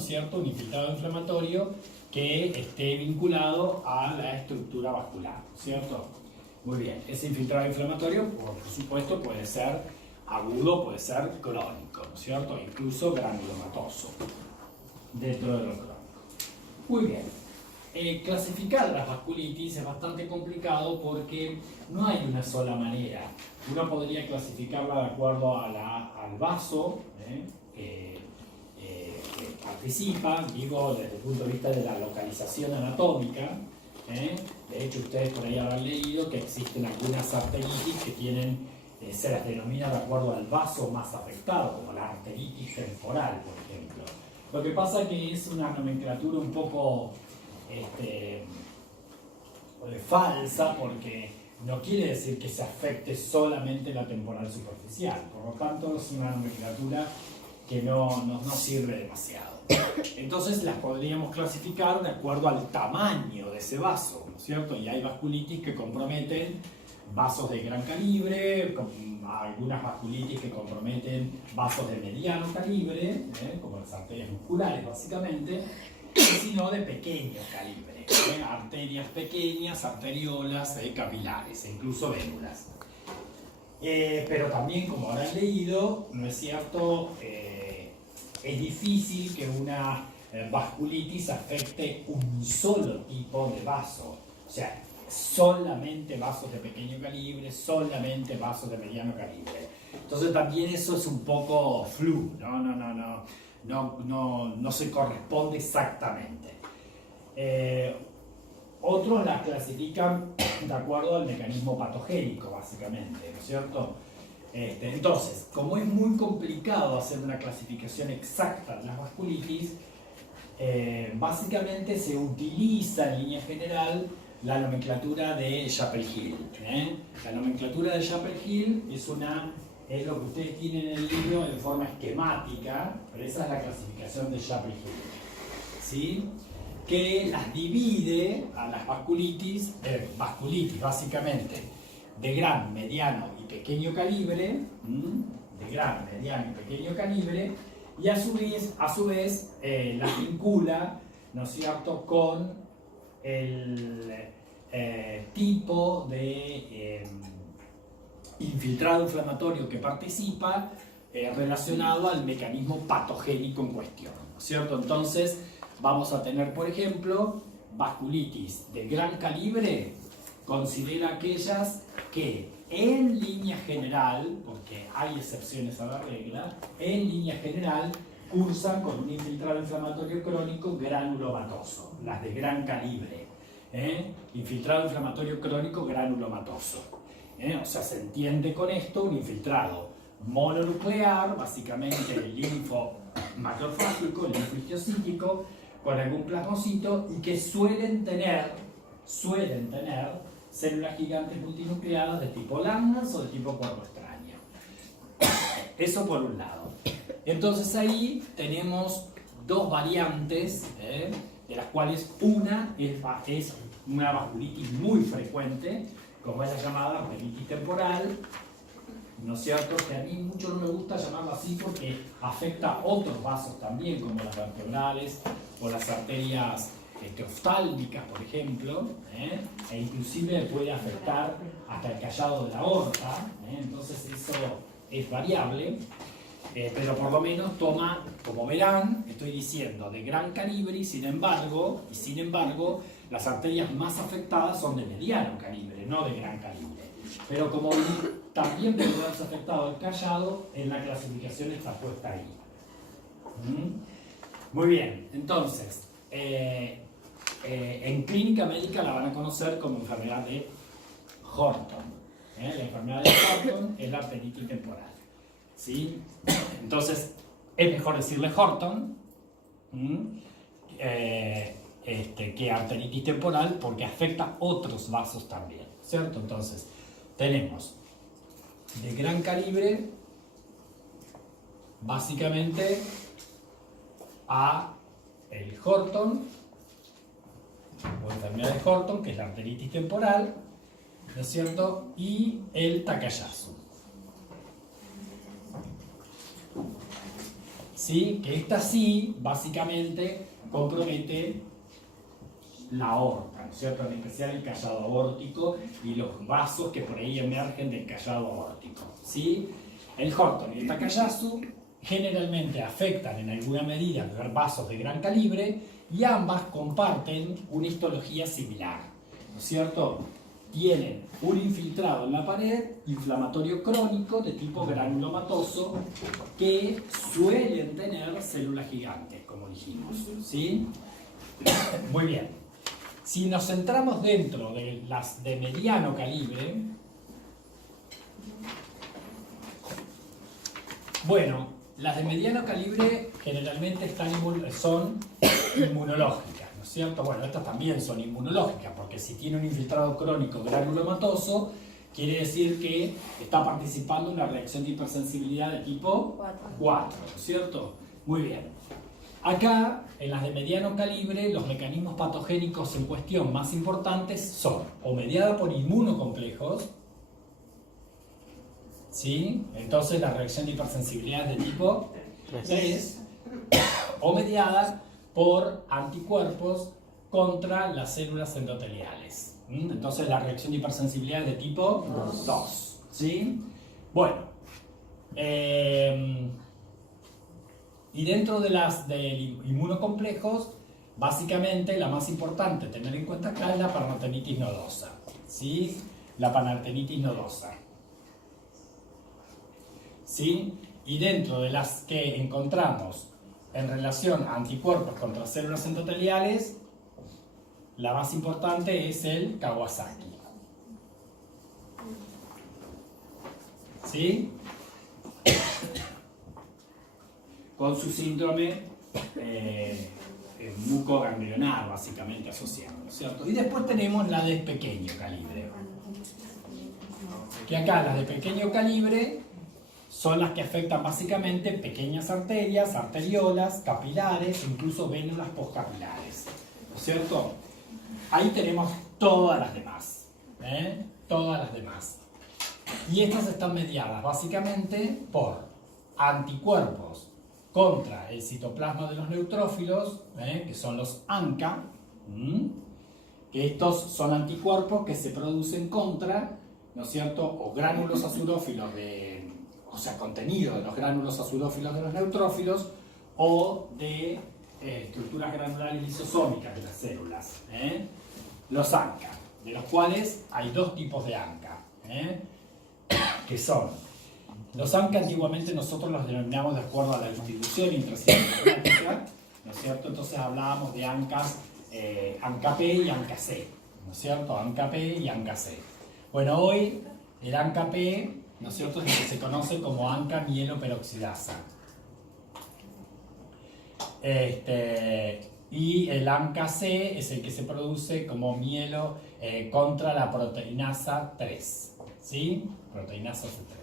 ¿cierto? Un infiltrado inflamatorio que esté vinculado a la estructura vascular, ¿cierto? Muy bien, ese infiltrado inflamatorio, por supuesto, puede ser agudo, puede ser crónico, ¿cierto? Incluso granulomatoso, dentro de lo crónico. Muy bien. Clasificar las vasculitis es bastante complicado porque no hay una sola manera. Uno podría clasificarla de acuerdo al vaso que participa, digo desde el punto de vista de la localización anatómica. De hecho, ustedes por ahí habrán leído que existen algunas arteritis que tienen, se las denomina de acuerdo al vaso más afectado, como la arteritis temporal, por ejemplo. Lo que pasa es que es una nomenclatura un poco falsa, porque no quiere decir que se afecte solamente la temporal superficial, por lo tanto es una nomenclatura que no sirve demasiado. Entonces las podríamos clasificar de acuerdo al tamaño de ese vaso, ¿no es cierto? Y hay vasculitis que comprometen vasos de gran calibre, algunas vasculitis que comprometen vasos de mediano calibre, como las arterias musculares básicamente, y si no de pequeño calibre, arterias pequeñas, arteriolas, capilares e incluso vénulas. Pero también, como habrán leído, no es cierto, es difícil que una vasculitis afecte un solo tipo de vaso, o sea, solamente vasos de pequeño calibre, solamente vasos de mediano calibre. Entonces también eso es un poco flu, no se corresponde exactamente. Otros las clasifican de acuerdo al mecanismo patogénico, básicamente, ¿no es cierto? Entonces, como es muy complicado hacer una clasificación exacta de las vasculitis, básicamente se utiliza en línea general la nomenclatura de Chappell-Hill. La nomenclatura de Chappell-Hill es lo que ustedes tienen en el libro en forma esquemática, pero esa es la clasificación de Chappell-Hill, ¿sí? Que las divide a las vasculitis básicamente de gran, mediano y pequeño calibre, y a su vez las vincula, ¿no es cierto?, con el tipo de infiltrado inflamatorio que participa relacionado al mecanismo patogénico en cuestión, ¿no es cierto? Entonces vamos a tener, por ejemplo, vasculitis de gran calibre, considera aquellas que en línea general, porque hay excepciones a la regla, en línea general cursan con un infiltrado inflamatorio crónico granulomatoso, las de gran calibre. Infiltrado inflamatorio crónico granulomatoso. O sea, se entiende con esto un infiltrado mononuclear, básicamente el linfo macrofágico, el linfo histiocytíco, con algún plasmocito, y que suelen tener células gigantes multinucleadas de tipo Langhans o de tipo cuerpo extraño. Eso por un lado. Entonces ahí tenemos dos variantes, de las cuales una es una vasculitis muy frecuente, como es la llamada arteritis temporal, ¿no es cierto? Que a mí mucho no me gusta llamarlo así porque afecta a otros vasos también, como las vertebrales o las arterias oftálmicas, por ejemplo, e inclusive puede afectar hasta el callado de la aorta, entonces eso es variable, pero por lo menos toma, como verán, estoy diciendo de gran calibre, y sin embargo, las arterias más afectadas son de mediano calibre, no de gran calibre. Pero como también puede haberse afectado el callado, en la clasificación está puesta ahí. Muy bien, entonces, en clínica médica la van a conocer como enfermedad de Horton. La enfermedad de Horton es la arteritis temporal, ¿sí? Entonces, es mejor decirle Horton que arteritis temporal, porque afecta otros vasos también, ¿cierto? Entonces, tenemos de gran calibre, básicamente, a el Horton, o enfermedad de Horton, que es la arteritis temporal, ¿no es cierto? Y el Takayasu. ¿sí? Que esta sí, básicamente, compromete la aorta, ¿no es cierto? En especial el callado aórtico y los vasos que por ahí emergen del callado aórtico, ¿sí? El Horton y el Takayasu generalmente afectan en alguna medida vasos de gran calibre y ambas comparten una histología similar, ¿no es cierto? Tienen un infiltrado en la pared inflamatorio crónico de tipo granulomatoso que suelen tener células gigantes, como dijimos, ¿sí? Muy bien. Si nos centramos dentro de las de mediano calibre, bueno, las de mediano calibre generalmente son inmunológicas, ¿no es cierto? Bueno, estas también son inmunológicas, porque si tiene un infiltrado crónico granulomatoso, quiere decir que está participando en una reacción de hipersensibilidad de tipo 4, ¿no es cierto? Muy bien. Acá, en las de mediano calibre, los mecanismos patogénicos en cuestión más importantes son o mediada por inmunocomplejos, ¿sí? Entonces la reacción de hipersensibilidad es de tipo 3, o mediada por anticuerpos contra las células endoteliales. Entonces la reacción de hipersensibilidad es de tipo 2, ¿sí? Bueno, y dentro de las de inmunocomplejos, básicamente la más importante a tener en cuenta acá es la panartenitis nodosa, ¿sí? La panartenitis nodosa, ¿sí? Y dentro de las que encontramos en relación a anticuerpos contra células endoteliales, la más importante es el Kawasaki, ¿sí? Con su síndrome mucoganglionar básicamente asociado, ¿no es cierto? Y después tenemos la de pequeño calibre, que acá las de pequeño calibre son las que afectan básicamente pequeñas arterias, arteriolas, capilares, incluso vénulas postcapilares, ¿no es cierto? Ahí tenemos todas las demás, todas las demás. Y estas están mediadas básicamente por anticuerpos contra el citoplasma de los neutrófilos, que son los ANCA, que estos son anticuerpos que se producen contra, ¿no es cierto?, o gránulos azurófilos o sea, contenido de los gránulos azurófilos de los neutrófilos, o de estructuras granulares lisosómicas de las células, los ANCA, de los cuales hay dos tipos de ANCA, que son los ANCA. Antiguamente nosotros los denominamos de acuerdo a la distribución intracitoplasmática, ¿no es cierto? Entonces hablábamos de ANCAs, ANCA-P y ANCA-C, ¿no es cierto? ANCA-P y ANCA-C. Bueno, hoy el ANCA-P, ¿no es cierto?, es lo que se conoce como ANCA mieloperoxidasa. Y el ANCA-C es el que se produce como mielo contra la proteinasa 3, ¿sí? Proteinasa C3.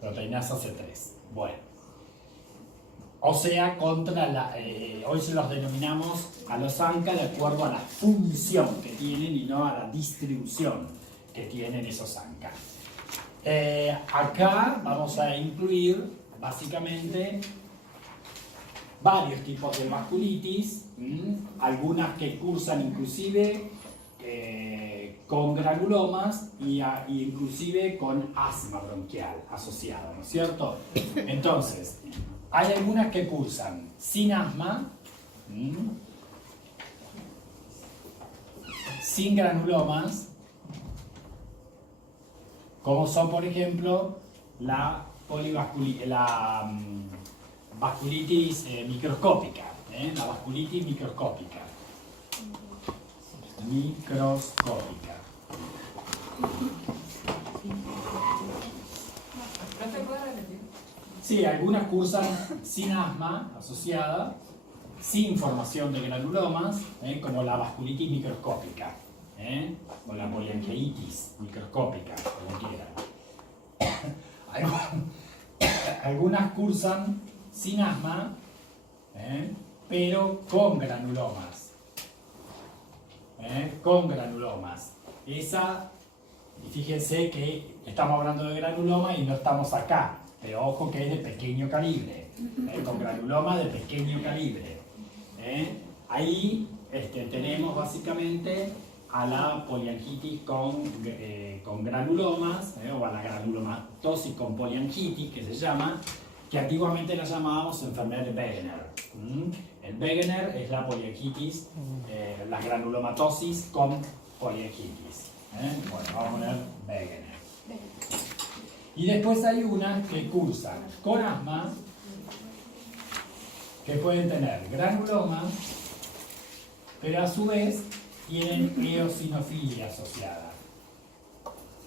Proteinasa C3. Bueno. O sea, contra hoy se los denominamos a los ANCA de acuerdo a la función que tienen y no a la distribución que tienen esos ANCA. Acá vamos a incluir básicamente varios tipos de vasculitis, algunas que cursan inclusive con granulomas y inclusive con asma bronquial asociado, ¿no es cierto? Entonces, hay algunas que cursan sin asma, sin granulomas, como son, por ejemplo, la vasculitis microscópica, la vasculitis microscópica. Microscópica. Sí, algunas cursan sin asma asociada, sin formación de granulomas, como la vasculitis microscópica, o la poliangiitis microscópica, como quieran. Algunas cursan sin asma, pero con granulomas. Con granulomas. Esa, y fíjense que estamos hablando de granuloma y no estamos acá, pero ojo que es de pequeño calibre. con granuloma de pequeño calibre. Ahí tenemos básicamente a la poliangitis con granulomas, o a la granulomatosis con poliangitis, que se llama, que antiguamente la llamábamos enfermedad de Wegener. El Wegener es la poliangitis, la granulomatosis con poliangitis. Bueno, vamos a poner Wegener. Y después hay unas que cursan con asma, que pueden tener granulomas, pero a su vez tienen eosinofilia asociada.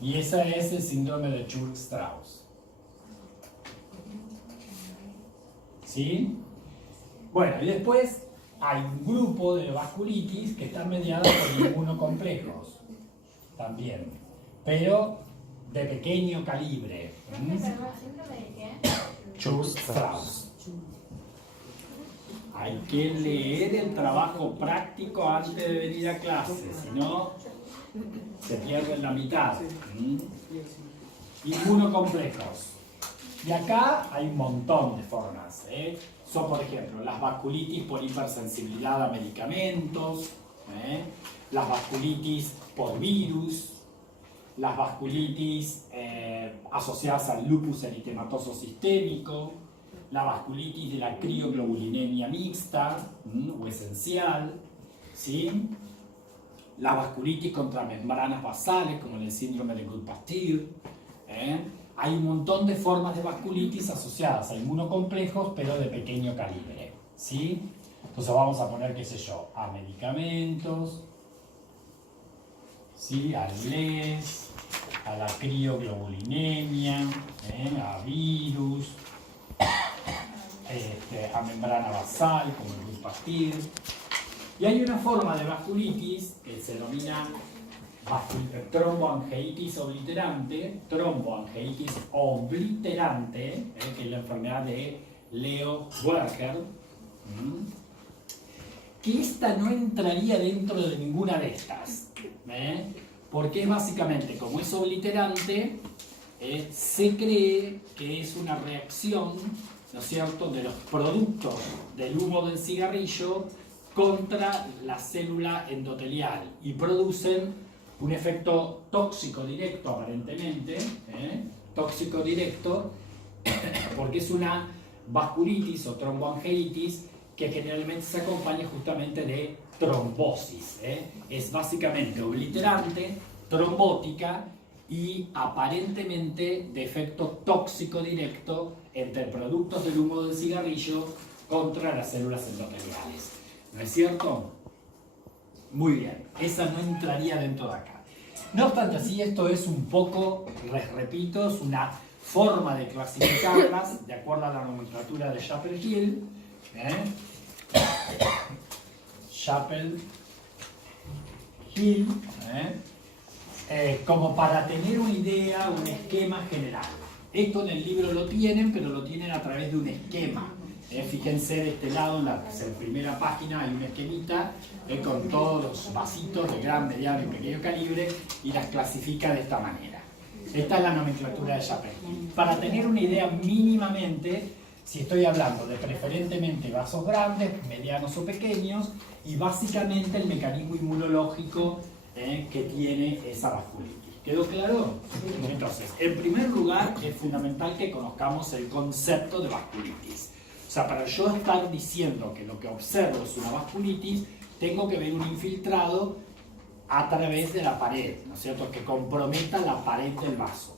Y ese es el síndrome de Churg-Strauss. ¿Sí? Bueno, y después hay un grupo de vasculitis que están mediadas por inmunocomplejos, también, pero de pequeño calibre. ¿Síndrome de qué? Churg-Strauss. Hay que leer el trabajo práctico antes de venir a clase, si no, se pierde la mitad. Inmunocomplejos. Y acá hay un montón de formas. Son, por ejemplo, las vasculitis por hipersensibilidad a medicamentos, las vasculitis por virus, las vasculitis asociadas al lupus eritematoso sistémico, la vasculitis de la crioglobulinemia mixta o esencial, ¿sí? La vasculitis contra membranas basales, como en el síndrome de Goodpasture. Hay un montón de formas de vasculitis asociadas a inmunocomplejos, pero de pequeño calibre, ¿sí? Entonces vamos a poner, qué sé yo, a medicamentos, ¿sí? Al LES, a la crioglobulinemia, a virus, a membrana basal, como el Goodpasture. Y hay una forma de vasculitis que se denomina tromboangeitis obliterante, que es la enfermedad de Leo Werger, que esta no entraría dentro de ninguna de estas, porque básicamente, como es obliterante, se cree que es una reacción, ¿no es cierto?, de los productos del humo del cigarrillo contra la célula endotelial y producen un efecto tóxico directo, aparentemente, tóxico directo, porque es una vasculitis o tromboangeitis que generalmente se acompaña justamente de trombosis. Es básicamente obliterante, trombótica y aparentemente de efecto tóxico directo entre productos del humo del cigarrillo contra las células endoteliales. ¿No es cierto? Muy bien, esa no entraría dentro de acá. No obstante, así esto es un poco, les repito, es una forma de clasificarlas de acuerdo a la nomenclatura de Chappell-Hill. Chappell-Hill, como para tener una idea, un esquema general. Esto en el libro lo tienen, pero lo tienen a través de un esquema. Fíjense de este lado, en la primera página hay un esquemita con todos los vasitos de gran, mediano y pequeño calibre y las clasifica de esta manera. Esta es la nomenclatura de Chappell. Para tener una idea mínimamente, si estoy hablando de preferentemente vasos grandes, medianos o pequeños, y básicamente el mecanismo inmunológico que tiene esa vasculitis. ¿Quedó claro? Entonces, en primer lugar, es fundamental que conozcamos el concepto de vasculitis. O sea, para yo estar diciendo que lo que observo es una vasculitis, tengo que ver un infiltrado a través de la pared, ¿no es cierto? Que comprometa la pared del vaso,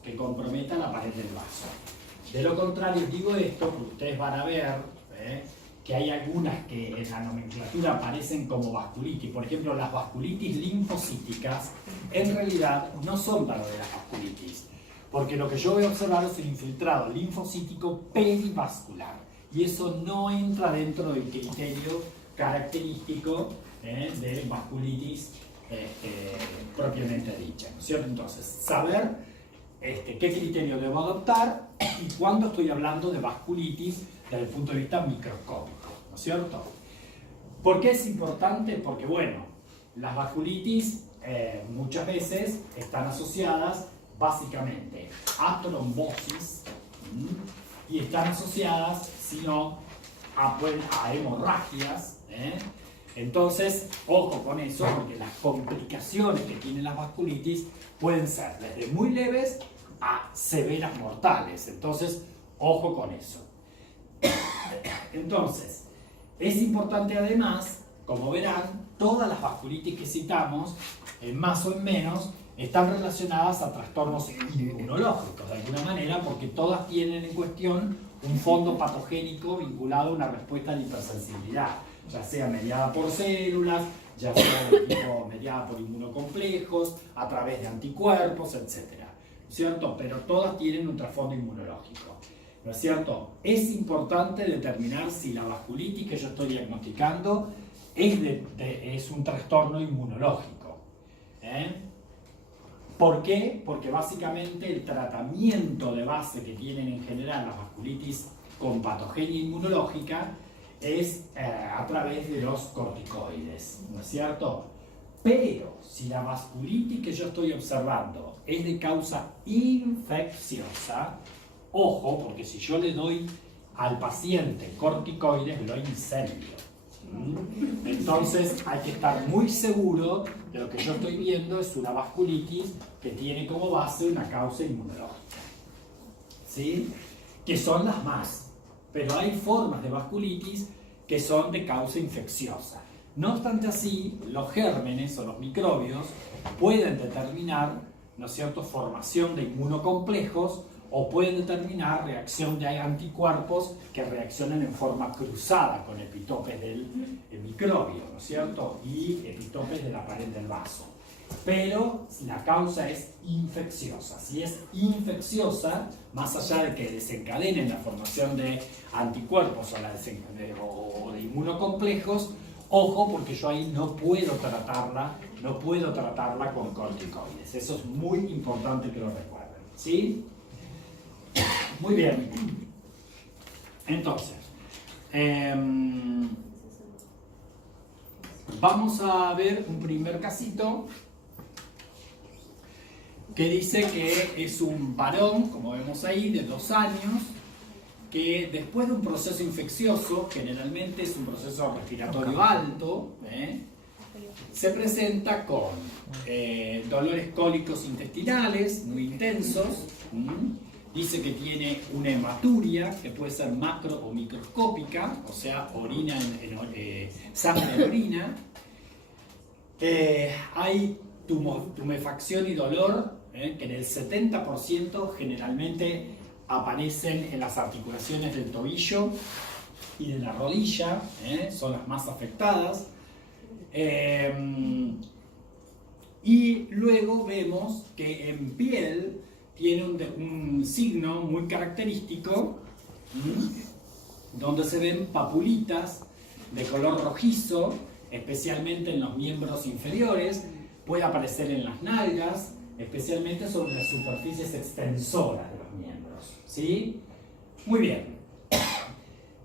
De lo contrario, digo esto, porque ustedes van a ver que hay algunas que en la nomenclatura aparecen como vasculitis. Por ejemplo, las vasculitis linfocíticas en realidad no son verdaderas vasculitis, porque lo que yo voy a observar es un infiltrado linfocítico perivascular. Y eso no entra dentro del criterio característico de vasculitis propiamente dicha, ¿no es cierto? Entonces, saber qué criterio debo adoptar y cuándo estoy hablando de vasculitis desde el punto de vista microscópico, ¿no es cierto? ¿Por qué es importante? Porque, bueno, las vasculitis muchas veces están asociadas básicamente a trombosis y están asociadas, si no, a hemorragias. Entonces, ojo con eso, porque las complicaciones que tienen las vasculitis pueden ser desde muy leves a severas mortales. Entonces, ojo con eso. Entonces, es importante además, como verán, todas las vasculitis que citamos, en más o en menos, están relacionadas a trastornos inmunológicos, de alguna manera, porque todas tienen en cuestión un fondo patogénico vinculado a una respuesta de hipersensibilidad, ya sea mediada por células, ya sea de tipo mediada por inmunocomplejos, a través de anticuerpos, etc. ¿Cierto? Pero todas tienen un trasfondo inmunológico. ¿No es cierto? Es importante determinar si la vasculitis que yo estoy diagnosticando es un trastorno inmunológico. ¿Por qué? Porque básicamente el tratamiento de base que tienen en general las vasculitis con patogenia inmunológica es a través de los corticoides, ¿no es cierto? Pero si la vasculitis que yo estoy observando es de causa infecciosa, ojo, porque si yo le doy al paciente corticoides, lo incendio. Entonces hay que estar muy seguro de lo que yo estoy viendo es una vasculitis que tiene como base una causa inmunológica. ¿Sí? Que son las más. Pero hay formas de vasculitis que son de causa infecciosa. No obstante así, los gérmenes o los microbios pueden determinar, ¿no es cierto?, formación de inmunocomplejos o pueden determinar reacción de anticuerpos que reaccionan en forma cruzada con epitopes del microbio, ¿no es cierto?, y epitopes de la pared del vaso. Pero la causa es infecciosa. Si es infecciosa, más allá de que desencadenen la formación de anticuerpos o de inmunocomplejos, ojo, porque yo ahí no puedo tratarla con corticoides. Eso es muy importante que lo recuerden. ¿Sí? Muy bien. Entonces, vamos a ver un primer casito que dice que es un varón, como vemos ahí, de 2 años, que después de un proceso infeccioso, generalmente es un proceso respiratorio alto, se presenta con dolores cólicos intestinales muy intensos. Dice que tiene una hematuria que puede ser macro o microscópica, o sea, orina sangre en orina. Hay tumefacción y dolor, que en el 70% generalmente aparecen en las articulaciones del tobillo y de la rodilla, son las más afectadas. Y luego vemos que en piel tiene un signo muy característico, donde se ven papulitas de color rojizo, especialmente en los miembros inferiores, puede aparecer en las nalgas, especialmente sobre las superficies extensoras de los miembros. ¿Sí? Muy bien.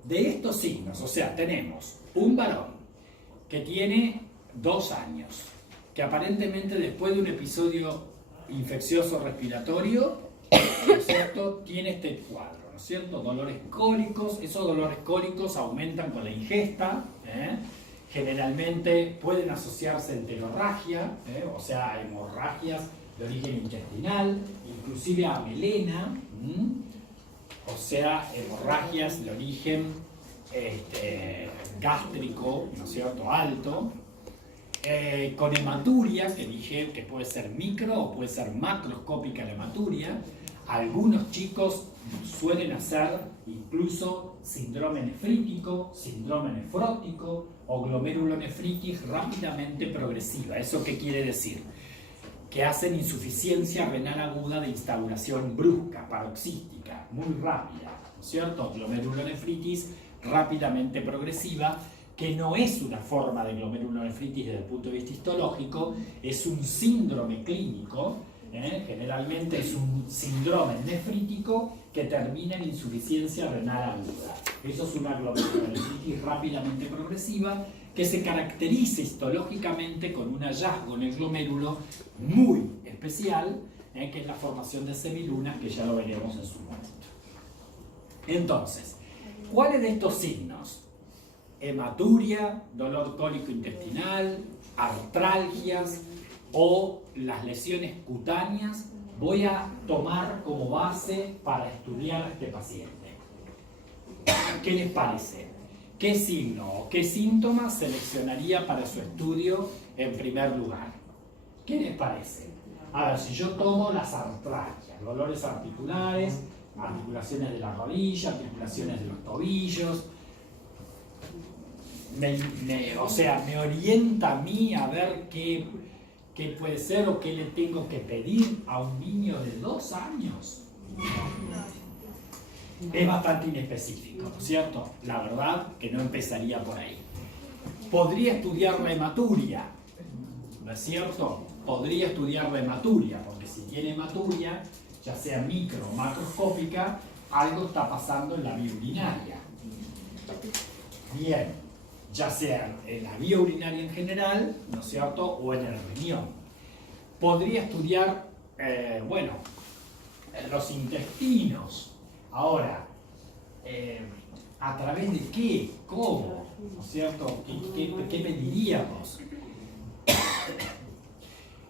De estos signos, o sea, tenemos un varón que tiene 2 años, que aparentemente después de un episodio infeccioso respiratorio, ¿no es cierto?, tiene este cuadro, ¿no es cierto? Dolores cólicos, esos dolores cólicos aumentan con la ingesta, generalmente pueden asociarse a enterorragia, o sea, a hemorragias de origen intestinal, inclusive a melena, o sea, hemorragias de origen gástrico, ¿no es cierto?, alto. Con hematuria, que dije que puede ser micro o puede ser macroscópica la hematuria. Algunos chicos suelen hacer incluso síndrome nefrítico, síndrome nefrótico o glomerulonefritis rápidamente progresiva. ¿Eso qué quiere decir? Que hacen insuficiencia renal aguda de instauración brusca, paroxística, muy rápida, ¿no es cierto? Glomerulonefritis rápidamente progresiva, que no es una forma de glomerulonefritis desde el punto de vista histológico, es un síndrome clínico, generalmente es un síndrome nefrítico que termina en insuficiencia renal aguda. Eso es una glomerulonefritis rápidamente progresiva que se caracteriza histológicamente con un hallazgo en el glomérulo muy especial, que es la formación de semilunas, que ya lo veremos en su momento. Entonces, ¿cuáles de estos signos? Hematuria, dolor cólico intestinal, artralgias o las lesiones cutáneas voy a tomar como base para estudiar a este paciente. ¿Qué les parece? ¿Qué signo o qué síntomas seleccionaría para su estudio en primer lugar? ¿Qué les parece? A ver, si yo tomo las artralgias, dolores articulares, articulaciones de la rodilla, articulaciones de los tobillos, o sea, me orienta a mí a ver qué puede ser o qué le tengo que pedir a un niño de 2 años. Es bastante inespecífico, ¿no es cierto? La verdad que no empezaría por ahí. Podría estudiar la hematuria, ¿no es cierto? Podría estudiar la hematuria, porque si tiene hematuria, ya sea micro o macroscópica, algo está pasando en la vía urinaria. Bien, ya sea en la vía urinaria en general, ¿no es cierto?, o en el riñón. Podría estudiar, los intestinos. Ahora, ¿a través de qué? ¿Cómo? ¿No es cierto? ¿Qué mediríamos?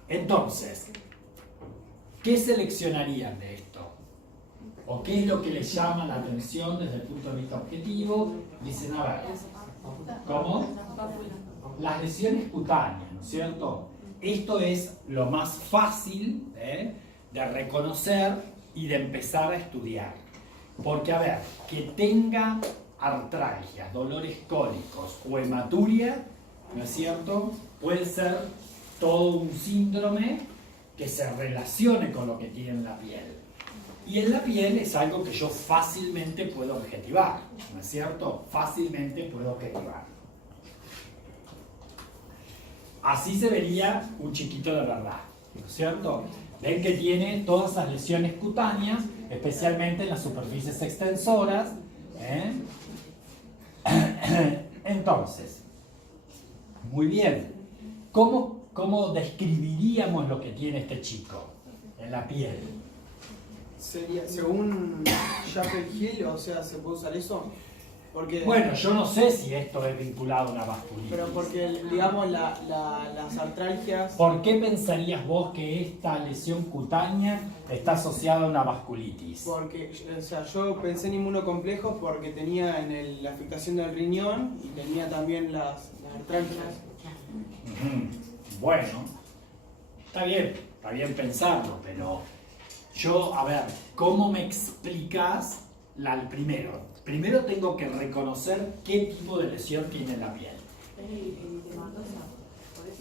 Entonces, ¿qué seleccionarían de esto? ¿O qué es lo que les llama la atención desde el punto de vista objetivo? Dicen, a ver, ¿cómo? Las lesiones cutáneas, ¿no es cierto? Esto es lo más fácil de reconocer y de empezar a estudiar. Porque, a ver, que tenga artralgias, dolores cólicos o hematuria, ¿no es cierto?, puede ser todo un síndrome que se relacione con lo que tiene en la piel. Y en la piel es algo que yo fácilmente puedo objetivar, ¿no es cierto? Fácilmente puedo objetivar. Así se vería un chiquito de verdad, ¿no es cierto? Ven que tiene todas esas lesiones cutáneas, especialmente en las superficies extensoras. Entonces, muy bien. ¿Cómo describiríamos lo que tiene este chico en la piel? Sería, según Jaffel Hill, o sea, ¿se puede usar eso? Porque, Bueno, yo no sé si esto es vinculado a una vasculitis. pero porque, digamos, las artralgias... ¿Por qué pensarías vos que esta lesión cutánea está asociada a una vasculitis? Porque, o sea, yo pensé en inmunocomplejos porque tenía la afectación del riñón y tenía también las artralgias. Bueno, está bien pensarlo, pero yo, a ver, ¿cómo me explicás primero? Primero tengo que reconocer qué tipo de lesión tiene en la piel.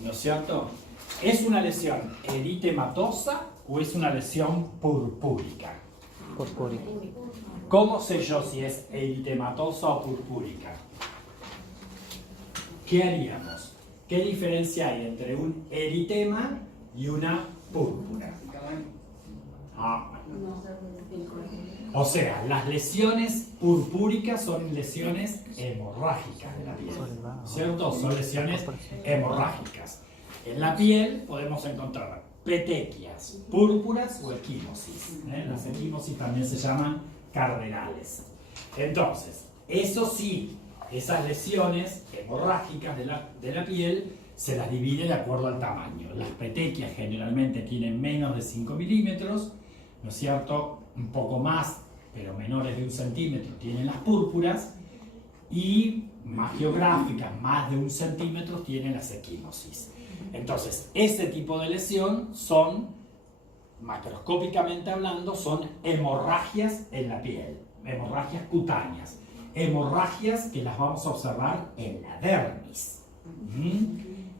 ¿No es cierto? ¿Es una lesión eritematosa o es una lesión purpúrica? Purpúrica. ¿Cómo sé yo si es eritematosa o purpúrica? ¿Qué haríamos? ¿Qué diferencia hay entre un eritema y una púrpura? O sea, las lesiones purpúricas son lesiones hemorrágicas de la piel, ¿cierto? Son lesiones hemorrágicas. En la piel podemos encontrar petequias, púrpuras o equimosis. Las equimosis también se llaman cardenales. Entonces, eso sí, esas lesiones hemorrágicas de la piel se las divide de acuerdo al tamaño. Las petequias generalmente tienen menos de 5 milímetros, ¿no es cierto? Un poco más, pero menores de 1 centímetro tienen las púrpuras, y más geográficas, más de 1 centímetro, tienen las equimosis. Entonces, ese tipo de lesión son, macroscópicamente hablando, son hemorragias en la piel, hemorragias cutáneas, hemorragias que las vamos a observar en la dermis.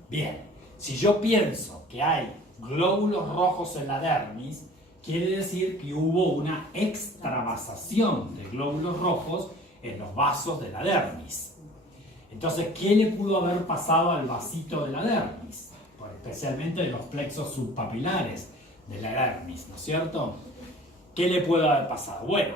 Bien, si yo pienso que hay glóbulos rojos en la dermis, quiere decir que hubo una extravasación de glóbulos rojos en los vasos de la dermis. Entonces, ¿qué le pudo haber pasado al vasito de la dermis? Pues, especialmente de los plexos subpapilares de la dermis, ¿no es cierto? ¿Qué le puede haber pasado? Bueno,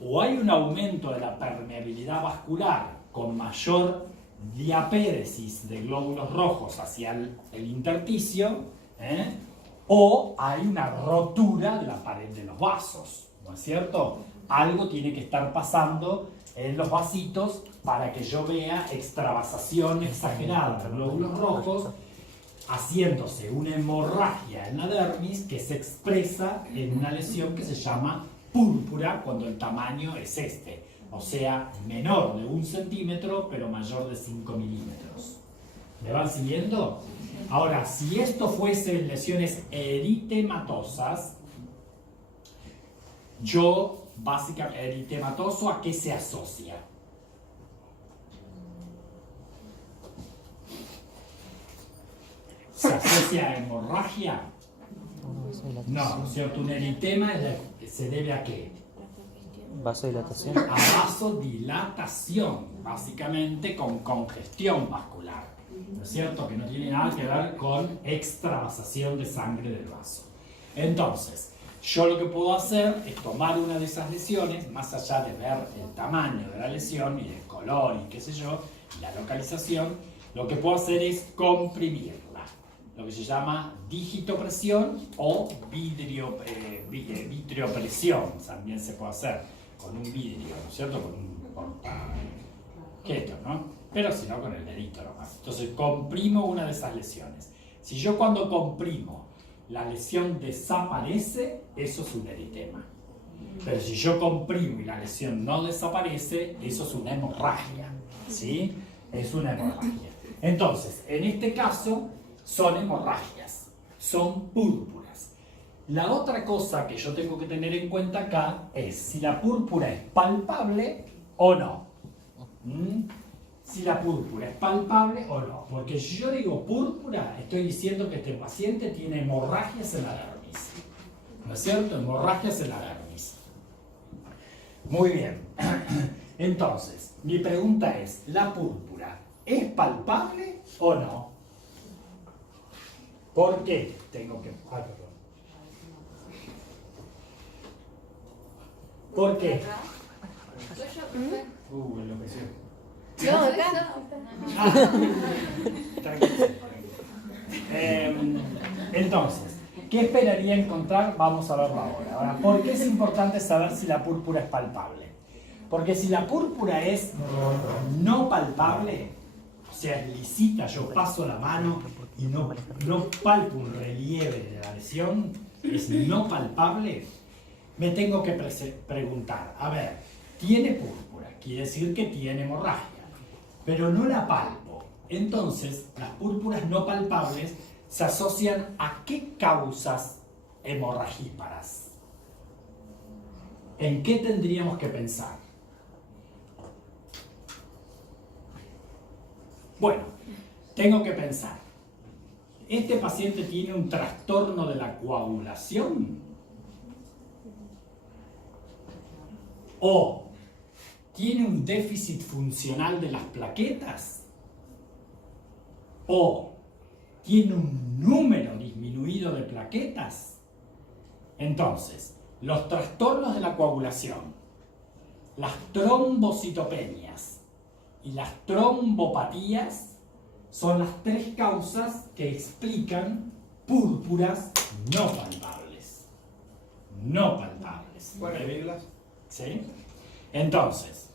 o hay un aumento de la permeabilidad vascular con mayor diapéresis de glóbulos rojos hacia el intersticio, o hay una rotura de la pared de los vasos, ¿no es cierto? algo tiene que estar pasando en los vasitos para que yo vea extravasación exagerada de glóbulos rojos, haciéndose una hemorragia en la dermis que se expresa en una lesión que se llama púrpura cuando el tamaño es este, o sea, menor de 1 centímetro pero mayor de 5 milímetros. ¿Me van siguiendo? Ahora, si esto fuese lesiones eritematosas, yo, básicamente, eritematoso, ¿a qué se asocia? ¿Se asocia a hemorragia? No, ¿no es cierto? Un eritema se debe ¿a qué? Vasodilatación. A vasodilatación, básicamente con congestión vascular, ¿no es cierto? Que no tiene nada que ver con extravasación de sangre del vaso. Entonces, yo lo que puedo hacer es tomar una de esas lesiones, más allá de ver el tamaño de la lesión y el color y qué sé yo, la localización, lo que puedo hacer es comprimirla, lo que se llama digitopresión o vitriopresión, también se puede hacer con un vidrio, ¿no es cierto? Con un portaobjeto, ¿no? Pero si no, con el dedito nomás. Entonces comprimo una de esas lesiones. Si yo cuando comprimo la lesión desaparece, eso es un eritema. Pero si yo comprimo y la lesión no desaparece, eso es una hemorragia, ¿sí? Es una hemorragia. Entonces, en este caso, son hemorragias, son púrpuras. La otra cosa que yo tengo que tener en cuenta acá es si la púrpura es palpable o no. Si la púrpura es palpable o no. Porque si yo digo púrpura, estoy diciendo que este paciente tiene hemorragias en la dermis. ¿No es cierto? Hemorragias en la dermis. Muy bien. Entonces, mi pregunta es, ¿la púrpura es palpable o no? ¿Por qué tengo que...? Ah, perdón. ¿Por qué? Enloqueció. No, acá. Tranquilo. Entonces, ¿qué esperaría encontrar? Vamos a verlo ahora. Ahora, ¿por qué es importante saber si la púrpura es palpable? Porque si la púrpura es no palpable, o sea, es lisita, yo paso la mano y no palpo un relieve de la lesión, es no palpable, me tengo que preguntar, a ver, ¿tiene púrpura? Quiere decir que tiene hemorragia, pero no la palpo. Entonces, las púrpuras no palpables se asocian a qué causas hemorragíparas. ¿En qué tendríamos que pensar? Bueno, tengo que pensar, ¿este paciente tiene un trastorno de la coagulación? ¿O tiene un déficit funcional de las plaquetas? ¿O tiene un número disminuido de plaquetas? Entonces, los trastornos de la coagulación, las trombocitopenias y las trombopatías son las tres causas que explican púrpuras no palpables. No palpables. ¿Puedes repetirlas? ¿Sí? Entonces,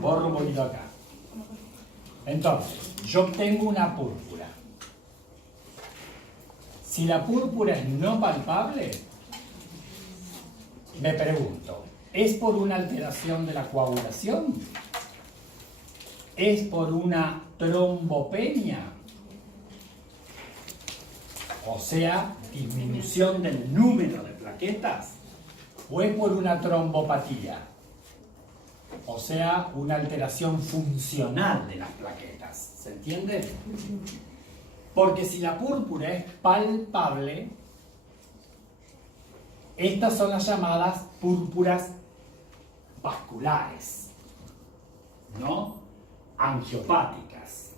borro un poquito acá. Entonces, yo obtengo una púrpura. Si la púrpura es no palpable, me pregunto, ¿es por una alteración de la coagulación? ¿Es por una trombopenia? O sea, disminución del número de plaquetas. ¿O es por una trombopatía? O sea, una alteración funcional de las plaquetas. ¿Se entiende? Porque si la púrpura es palpable, estas son las llamadas púrpuras vasculares, ¿no? Angiopáticas.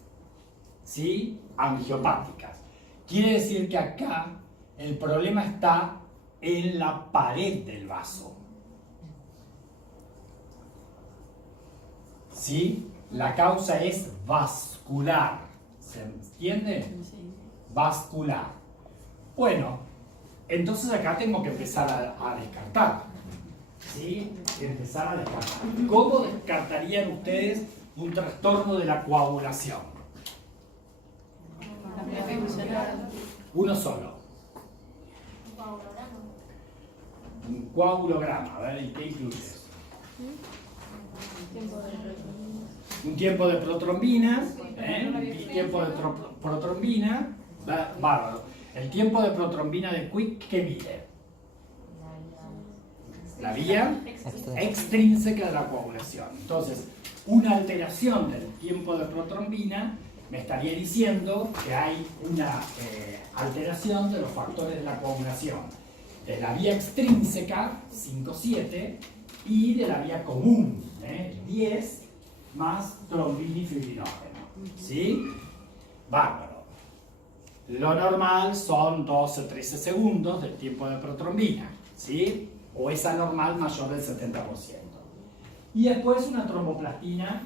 ¿Sí? Angiopáticas. Quiere decir que acá el problema está en la pared del vaso. ¿Sí? La causa es vascular. ¿Se entiende? Vascular. Bueno, entonces acá tengo que empezar a descartar. ¿Sí? Empezar a descartar. ¿Cómo descartarían ustedes un trastorno de la coagulación? Uno solo. Un coagulograma. A ver, ¿y qué incluye eso? Un tiempo de protrombina. Un tiempo de protrombina. Bárbaro. El tiempo de protrombina de Quick, ¿qué mide? La vía extrínseca de la coagulación. Entonces, una alteración del tiempo de protrombina me estaría diciendo que hay una alteración de los factores de la coagulación, de la vía extrínseca, 5-7, y de la vía común, 10, más trombina y fibrinógeno. ¿Sí? Bárbaro. Lo normal son 12-13 segundos del tiempo de protrombina, ¿sí? O es anormal mayor del 70%. Y después una tromboplastina.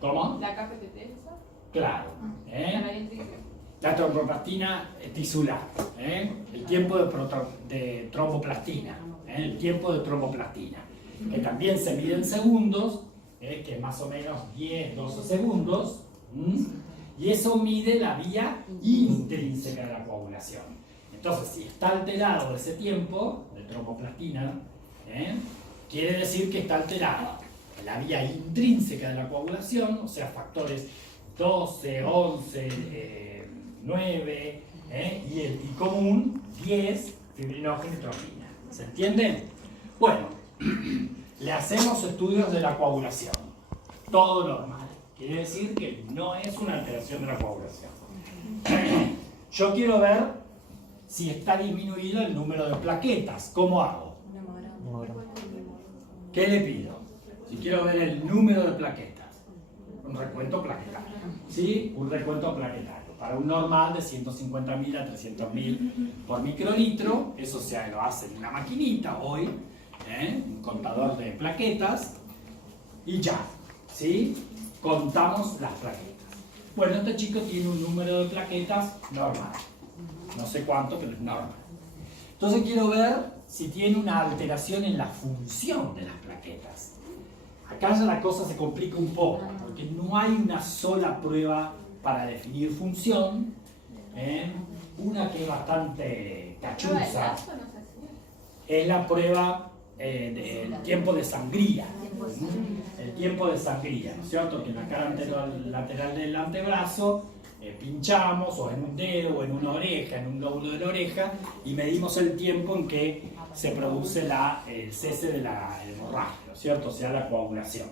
¿Cómo? ¿La KPTT esa? Claro. La tromboplastina tisular. El tiempo de tromboplastina. El tiempo de tromboplastina. Que también se mide en segundos, que es más o menos 10-12 segundos. Y eso mide la vía intrínseca de la coagulación. Entonces, si está alterado ese tiempo de tromboplastina, quiere decir que está alterada la vía intrínseca de la coagulación, o sea, factores 12, 11, 9, y común 10, fibrinógeno y trombina. ¿Se entiende? Bueno, le hacemos estudios de la coagulación. Todo normal. Quiere decir que no es una alteración de la coagulación. Yo quiero ver si está disminuido el número de plaquetas. ¿Cómo hago? ¿Qué le pido? Si quiero ver el número de plaquetas. Un recuento plaquetario. ¿Sí? Un recuento plaquetario. Para un normal de 150.000 a 300.000 por microlitro, eso se lo hace en una maquinita hoy, un contador de plaquetas, y ya. ¿Sí? Contamos las plaquetas. Bueno, este chico tiene un número de plaquetas normal. No sé cuánto, pero es normal. Entonces quiero ver si tiene una alteración en la función de las plaquetas. Acá ya la cosa se complica un poco, porque no hay una sola prueba para definir función. Una que es bastante cachuza es la prueba del tiempo de sangría. El tiempo de sangría, ¿no es cierto? Que en la cara lateral del antebrazo pinchamos, o en un dedo, o en una oreja, en un lóbulo de la oreja, y medimos el tiempo en que se produce el cese de la hemorragia, ¿no es cierto? O sea, la coagulación.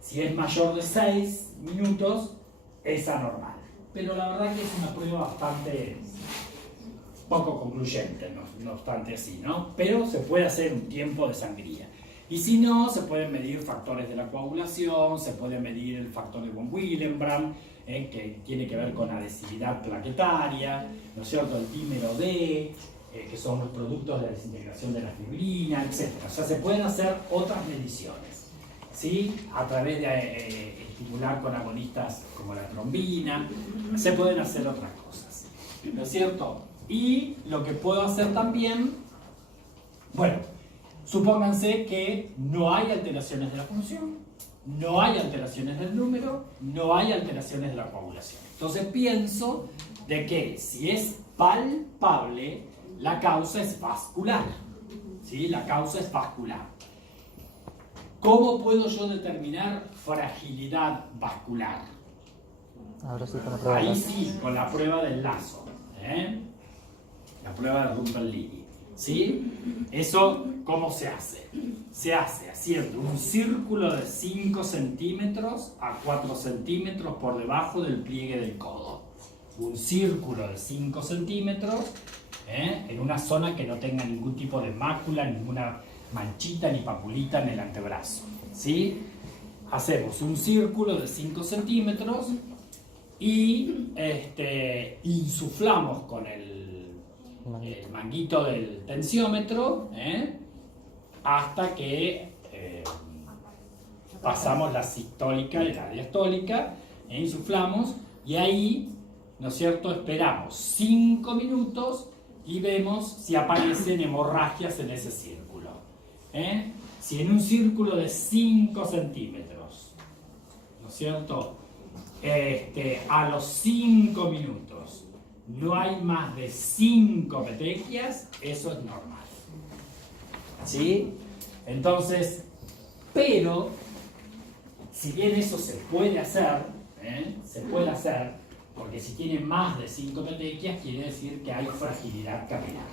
Si es mayor de 6 minutos, es anormal. Pero la verdad que es una prueba bastante poco concluyente, no obstante así, ¿no? Pero se puede hacer un tiempo de sangría. Y si no, se pueden medir factores de la coagulación, se puede medir el factor de von Willebrand, que tiene que ver con adhesividad plaquetaria, ¿no es cierto? El dímero D, que son los productos de la desintegración de la fibrina, etc. O sea, se pueden hacer otras mediciones, ¿sí? A través de estimular con agonistas como la trombina, se pueden hacer otras cosas, ¿no es cierto? Y lo que puedo hacer también, bueno, supónganse que no hay alteraciones de la función, no hay alteraciones del número, no hay alteraciones de la coagulación. Entonces pienso de que si es palpable, la causa es vascular. ¿Sí? La causa es vascular. ¿Cómo puedo yo determinar fragilidad vascular? Ahora sí con la prueba. Ahí sí, con la prueba del lazo. La prueba de Rumpel-Levy. ¿Sí? Eso, ¿cómo se hace? Se hace haciendo un círculo de 5 centímetros a 4 centímetros por debajo del pliegue del codo. Un círculo de 5 centímetros en una zona que no tenga ningún tipo de mácula, ninguna manchita ni papulita en el antebrazo. ¿Sí? Hacemos un círculo de 5 centímetros y insuflamos con el manguito del tensiómetro hasta que pasamos la sistólica y la diastólica, insuflamos Y ahí, ¿no es cierto?, esperamos 5 minutos y vemos si aparecen hemorragias en ese círculo. Si en un círculo de 5 centímetros, ¿no es cierto?, a los 5 minutos no hay más de 5 petequias, eso es normal. ¿Sí? Entonces, pero, si bien eso se puede hacer, porque si tiene más de 5 petequias, quiere decir que hay fragilidad capilar.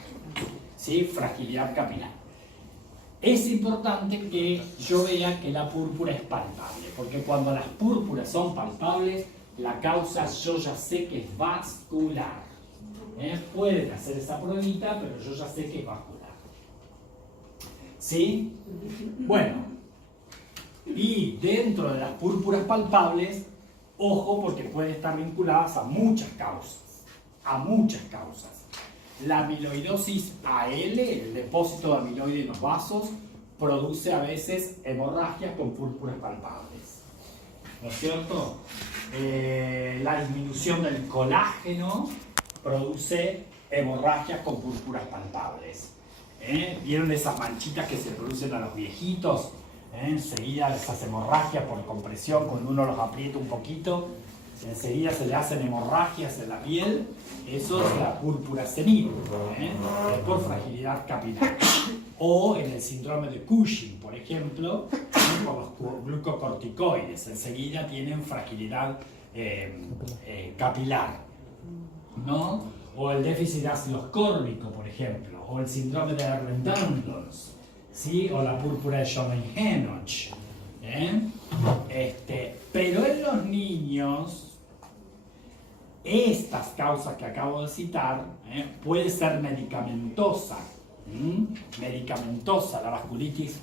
¿Sí? Fragilidad capilar. Es importante que yo vea que la púrpura es palpable, porque cuando las púrpuras son palpables, la causa yo ya sé que es vascular. Pueden hacer esa pruebita, pero yo ya sé que es vascular. ¿Sí? Bueno, y dentro de las púrpuras palpables, ojo, porque pueden estar vinculadas a muchas causas. A muchas causas. La amiloidosis AL, el depósito de amiloide en los vasos, produce a veces hemorragias con púrpuras palpables. ¿No es cierto? La disminución del colágeno produce hemorragias con púrpuras palpables. ¿Vieron esas manchitas que se producen a los viejitos? Enseguida esas hemorragias por compresión, cuando uno los aprieta un poquito, enseguida se le hacen hemorragias en la piel. Eso es la púrpura senil, es por fragilidad capilar. O en el síndrome de Cushing, por ejemplo, por los glucocorticoides, enseguida tienen fragilidad capilar, ¿no? O el déficit ácido ascórbico, por ejemplo, o el síndrome de Ehlers-Danlos, ¿sí? O la púrpura de Schoengen-Henoch. Pero en los niños, estas causas que acabo de citar, puede ser medicamentosa. Medicamentosa la vasculitis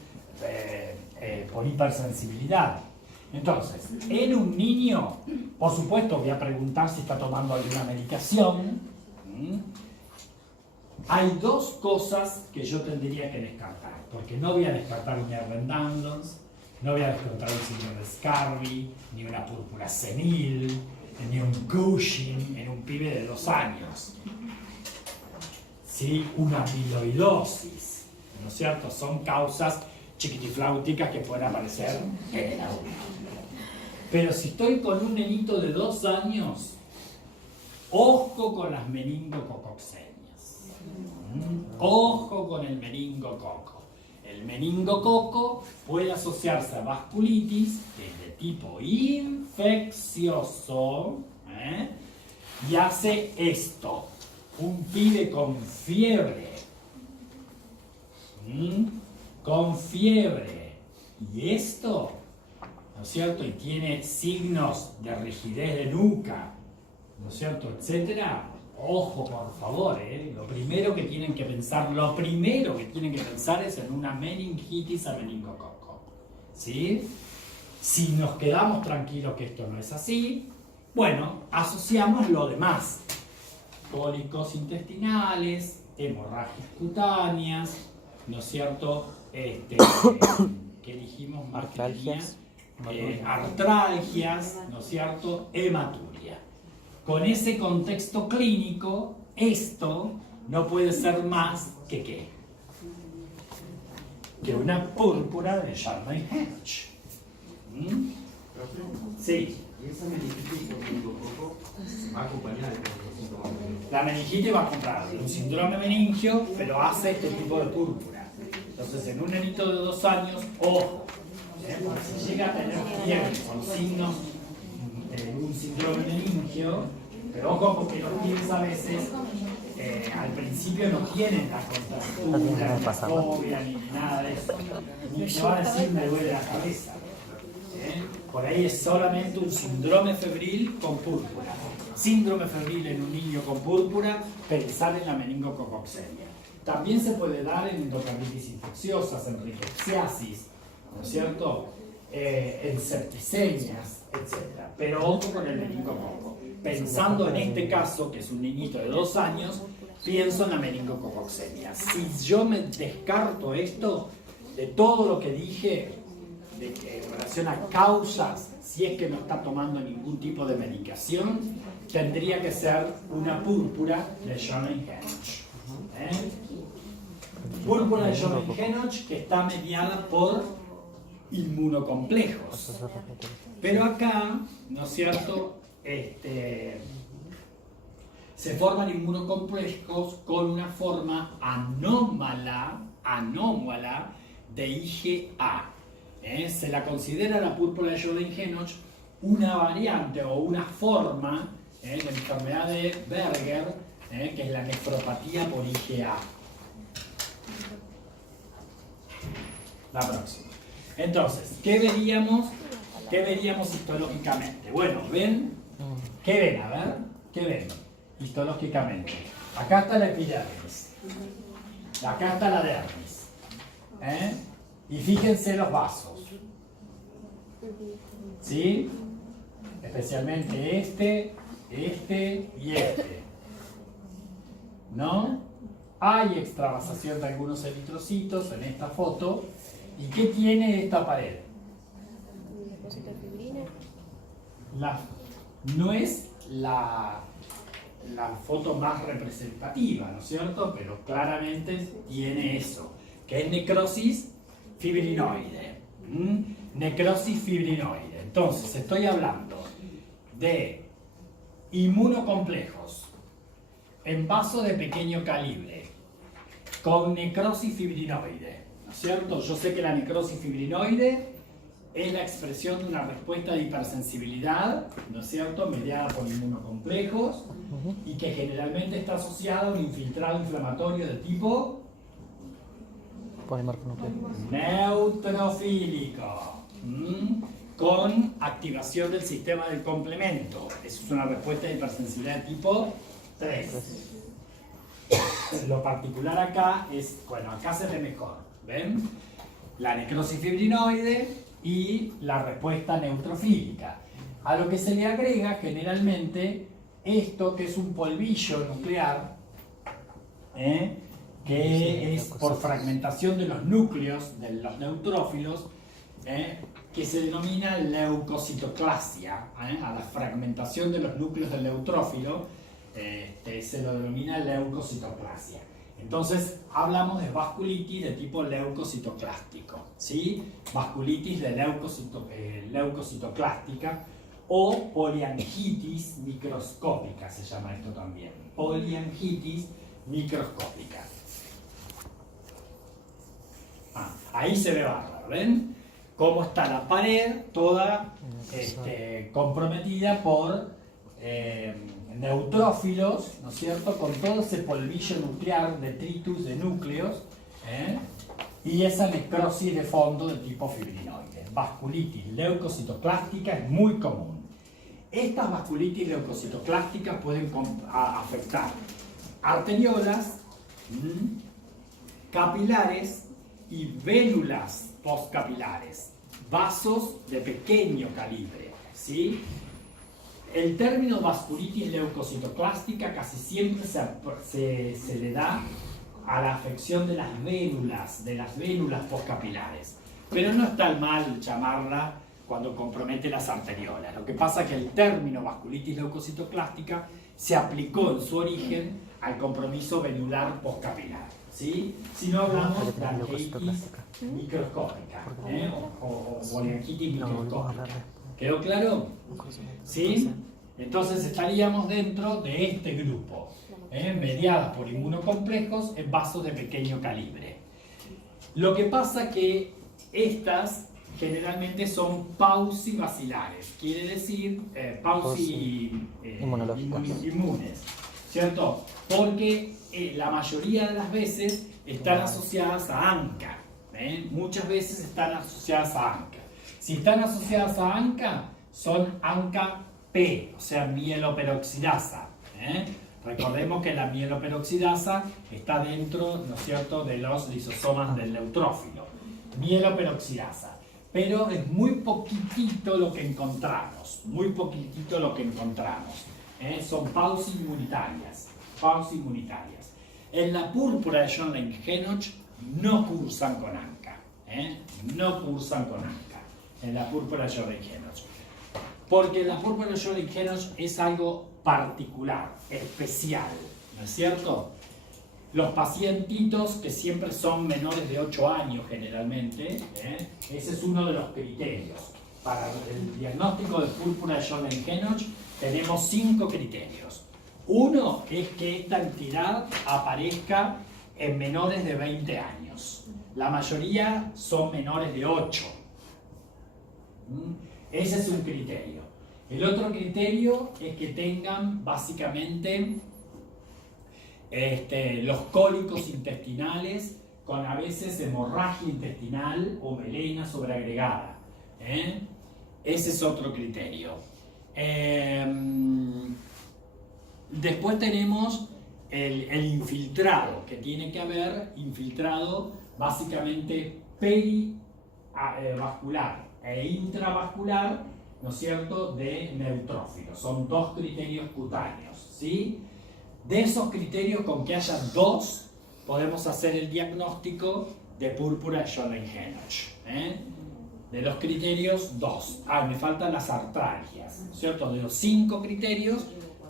por hipersensibilidad. Entonces, en un niño, por supuesto voy a preguntar si está tomando alguna medicación. Hay dos cosas que yo tendría que descartar, porque no voy a descartar un Ehlers-Danlos, no voy a descartar un síndrome de Scurvy, ni una púrpura senil, ni un Cushing en un pibe de 2 años. ¿Sí? Una amiloidosis, ¿no es cierto? Son causas chiquitifláuticas que pueden aparecer en el adulto. Pero si estoy con un nenito de 2 años, ojo con las meningococcemias. Ojo con el meningococo. El meningococo puede asociarse a vasculitis, que es de tipo infeccioso, y hace esto. Un pibe con fiebre. Con fiebre. Y esto, ¿no es cierto? Y tiene signos de rigidez de nuca, ¿no es cierto? Etcétera. Ojo, por favor, Lo primero que tienen que pensar es en una meningitis a meningococo. ¿Sí? Si nos quedamos tranquilos que esto no es así, bueno, asociamos lo demás. Cólicos intestinales, hemorragias cutáneas, ¿no es cierto? ¿Qué dijimos más? Artralgias. Artralgias, ¿no es cierto? Hematuria. Con ese contexto clínico, esto no puede ser más que ¿qué? Que una púrpura de Charmaine-Henoch. Sí. ¿Y esa meningitis por meningococo va acompañada de síntomas? La meningitis va acompañada de un síndrome meningio, pero hace este tipo de púrpura. Entonces, en un nenito de 2 años, ojo, porque si llega a tener fiebre con signos de un síndrome meningio, pero ojo porque los pibes a veces al principio no tienen la contractura, ni la fobia, ni nada de eso. Ni te va a decir me duele la cabeza. Por ahí es solamente un síndrome febril con púrpura. Síndrome febril en un niño con púrpura, pensar en la meningococcemia. También se puede dar en endocarditis infecciosas, en rickettsiasis, ¿no es cierto? En septicemias, etc. Pero ojo con el meningococo. Pensando en este caso, que es un niñito de 2 años, pienso en la meningococcemia. Si yo me descarto esto, de todo lo que dije, en relación a causas, si es que no está tomando ningún tipo de medicación, tendría que ser una púrpura de Schoenen-Henoch. Púrpura de Schoenen-Henoch que está mediada por inmunocomplejos. Pero acá, ¿no es cierto? Se forman inmunocomplejos con una forma anómala de IgA. Se la considera la púrpura de Schoenen-Henoch una variante o una forma de la enfermedad de Berger, que es la nefropatía por IgA. La próxima. Entonces, ¿qué veríamos histológicamente? Bueno, ¿ven? ¿Qué ven? A ver, ¿qué ven histológicamente? Acá está la epidermis. Acá está la dermis. Y fíjense los vasos. ¿Sí? Especialmente este y este. ¿No? Hay extravasación de algunos eritrocitos en esta foto. ¿Y qué tiene esta pared? Un depósito de fibrina. No es la foto más representativa, ¿no es cierto? Pero claramente tiene eso, que es necrosis fibrinoide. Necrosis fibrinoide. Entonces, estoy hablando de inmunocomplejos en vaso de pequeño calibre con necrosis fibrinoide, ¿no es cierto? Yo sé que la necrosis fibrinoide es la expresión de una respuesta de hipersensibilidad, ¿no es cierto?, mediada por inmunocomplejos y que generalmente está asociada a un infiltrado inflamatorio de tipo Polimarco nuclear. neutrofílico, con activación del sistema del complemento. Eso es una respuesta de hipersensibilidad de tipo 3. Lo particular acá es, bueno, acá se ve mejor, ¿ven? La necrosis fibrinoide y la respuesta neutrofílica. A lo que se le agrega generalmente esto que es un polvillo nuclear, que es por fragmentación de los núcleos de los neutrófilos, que se denomina leucocitoclasia. A la fragmentación de los núcleos del neutrófilo se lo denomina leucocitoclasia. Entonces hablamos de vasculitis de tipo leucocitoclástico, ¿sí? Vasculitis de leucocitoclástica o poliangitis microscópica se llama esto también. Poliangitis microscópica. Ahí se ve bárbaro, ¿ven? Cómo está la pared toda comprometida por neutrófilos, ¿no es cierto? Con todo ese polvillo nuclear, detritus de núcleos, y esa necrosis de fondo de tipo fibrinoide. Vasculitis leucocitoclástica es muy común. Estas vasculitis leucocitoclásticas pueden afectar arteriolas, capilares y vénulas postcapilares, vasos de pequeño calibre, ¿sí? El término vasculitis leucocitoclástica casi siempre se le da a la afección de las vénulas postcapilares, pero no está mal llamarla cuando compromete las arteriolas. Lo que pasa es que el término vasculitis leucocitoclástica se aplicó en su origen al compromiso venular postcapilar, ¿sí? Si no hablamos de arteritis microscópica, o bronquitis microscópica. ¿Quedó claro? ¿Sí? Entonces estaríamos dentro de este grupo, mediadas por inmunocomplejos en vasos de pequeño calibre. Lo que pasa que estas generalmente son paucibacilares, quiere decir inmunes, ¿cierto? Porque la mayoría de las veces están asociadas a ANCA, muchas veces están asociadas a ANCA. Si están asociadas a ANCA, son ANCA-P, o sea, mieloperoxidasa. Recordemos que la mieloperoxidasa está dentro, ¿no es cierto?, de los lisosomas del neutrófilo. Mieloperoxidasa. Pero es muy poquitito lo que encontramos, Son pauci-inmunitarias. En la púrpura de Schoenen-Henoch no cursan con ANCA. en la púrpura Jordan-Henoch. Porque la púrpura Jordan-Henoch es algo particular, especial, ¿no es cierto? Los pacientitos que siempre son menores de 8 años generalmente, ese es uno de los criterios. Para el diagnóstico de púrpura Jordan-Henoch tenemos 5 criterios. Uno es que esta entidad aparezca en menores de 20 años. La mayoría son menores de 8. Ese es un criterio. El otro criterio es que tengan básicamente los cólicos intestinales con a veces hemorragia intestinal o melena sobreagregada. Ese es otro criterio. Después tenemos el infiltrado, que tiene que haber infiltrado básicamente perivascular e intravascular, ¿no es cierto?, de neutrófilos. Son 2 criterios cutáneos, ¿sí? De esos criterios, con que haya 2, podemos hacer el diagnóstico de púrpura Jordan-Henoch. De los criterios, 2. Me faltan las artralgias, ¿cierto? De los 5 criterios,